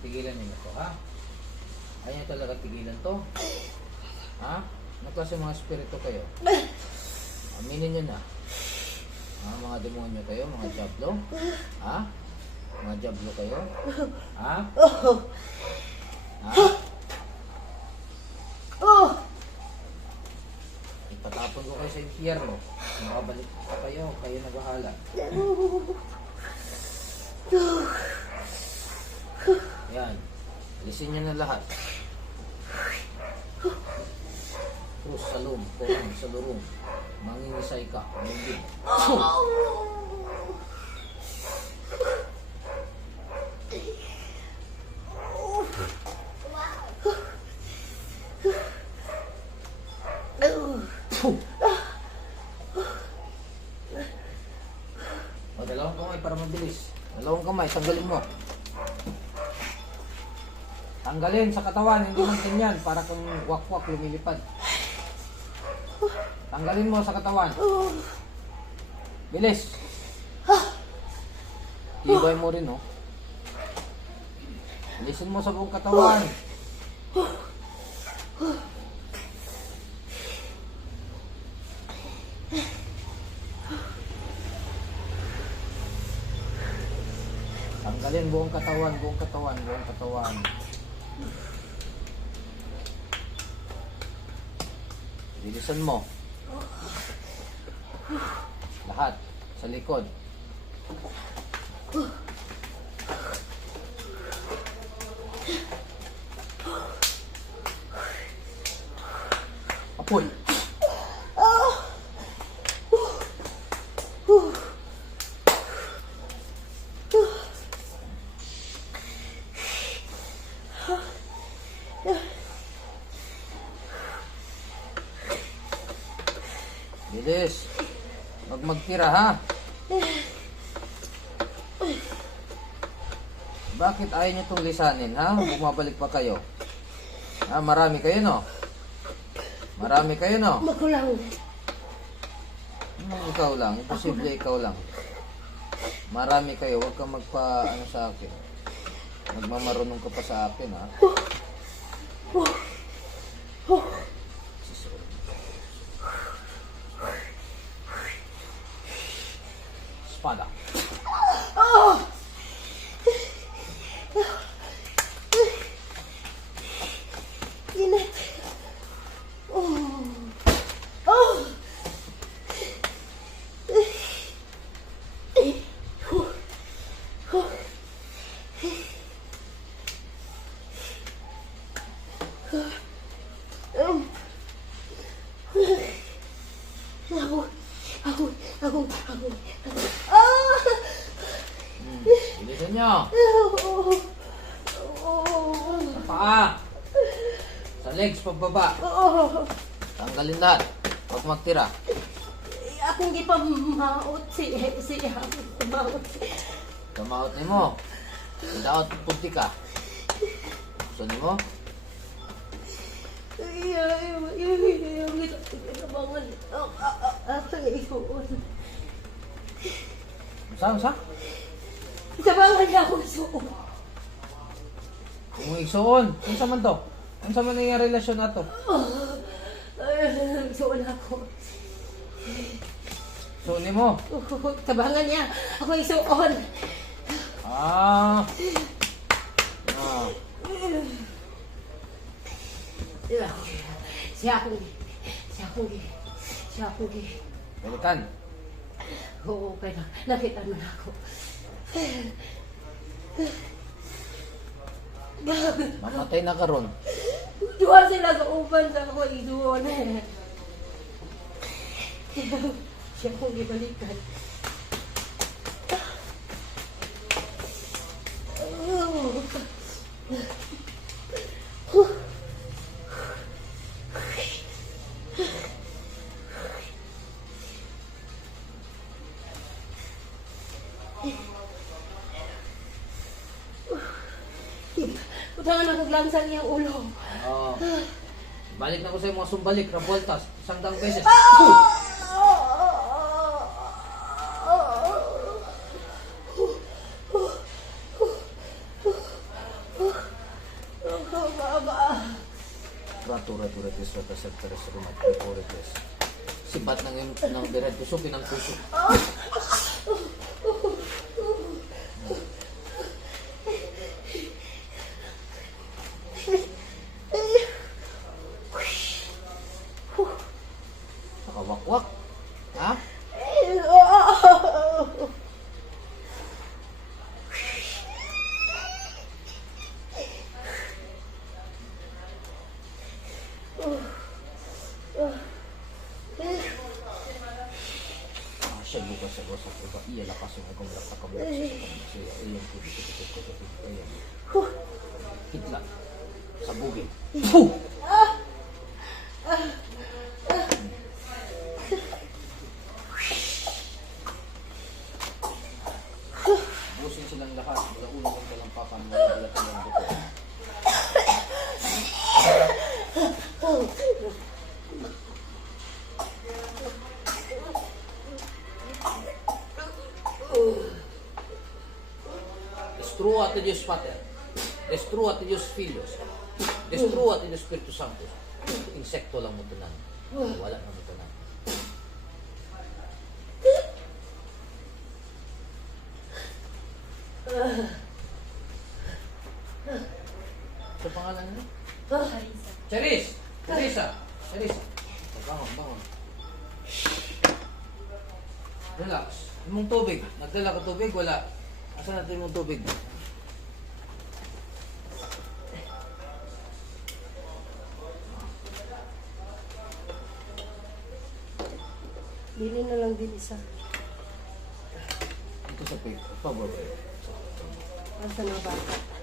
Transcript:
Tigilan ninyo to, ha? Ayaw nyo talaga tigilan to? Ha? Ano klase mga espiritu kayo? Aminin nyo na. Ha? Mga demonyo kayo? Mga diablo? Ha? Mga diablo kayo? Ha? Ha? Itatapon ko kayo sa impyerno. Makabalik pa kayo. Kayo naghahala. Yan. Alisin nyo na lahat. Krus, salum, kurang, salurong. Mangingisay ka. Mungkin. O, dalawang kamay para mabilis. Dalawang kamay, tanggalin mo. Tanggalin sa katawan, hindi man ganyan. Para kung wak-wak lumilipad. Tanggalin mo sa katawan. Bilis. Tibay mo rin, oh. Bilisin mo sa buong katawan. Tanggalin buong katawan, buong katawan, buong katawan. Bilisan mo. Lahat. Sa likod. Apoy. Bilis. Huwag magtira, ha? Bakit ayaw nyo itong lisanin, ha? Bumabalik pa kayo. Ha? Marami kayo, no? Marami kayo, no? Makulang. Ikaw lang. Imposible ikaw lang. Marami kayo. Huwag kang magpa-ano sa akin. Magmamarunong ka pa sa akin, ha? Espada. Init. Bilisan nyo. Sa paa. Sa legs, pagbaba. Tanggalin lahat. Huwag magtira. Akong di pa maot siya maot. Kamaot ni mo. Daot punti ka. Gusto ni mo? Saan? Sabangan niya ako suot. Kung igsoon. Kung saan man to? Kung saan man na yung relasyon na to? Suot ako. Suon ni mo? Sabangan niya ako isuon. Ah. Siya akong Balikan. Oo, pero nakita mo na ako. Mamatay na karon. Duwa sila kauban sa ako iduon. Siya akong ibalikan. Utangan ako glamsan niyang ulo. Oo. Balik na ko sa mga sumbalik, raboltas, 100 beses. Patura-turatis, ratas-ratas, rumat-puritis. Sibat ng direct tusok, pinang-tusok. Nakawakwak. Ha? Siya bukas sa gosok iba. Iya lakas yung agong lakas kabulak sa siya. Iyan kutit. Ayan. Kitla. Sa bugin. Puh! Busin silang lahat. Wala ulo kang talampakan. Wala ulo kang buko. Destruate Dios Pater, destruate Dios Filios, destruate Dios Espiritu Santo. Insekto lang mo tanan. Wala na mo tanan. Sa pangalan niyo? Charis! Charissa! Bangon. Relax. Imong tubig. Nagdala ka tubig? Wala. Asan natin imong tubig? Bili na lang din isa. Ito sa paper. Pabor. Asa na bata?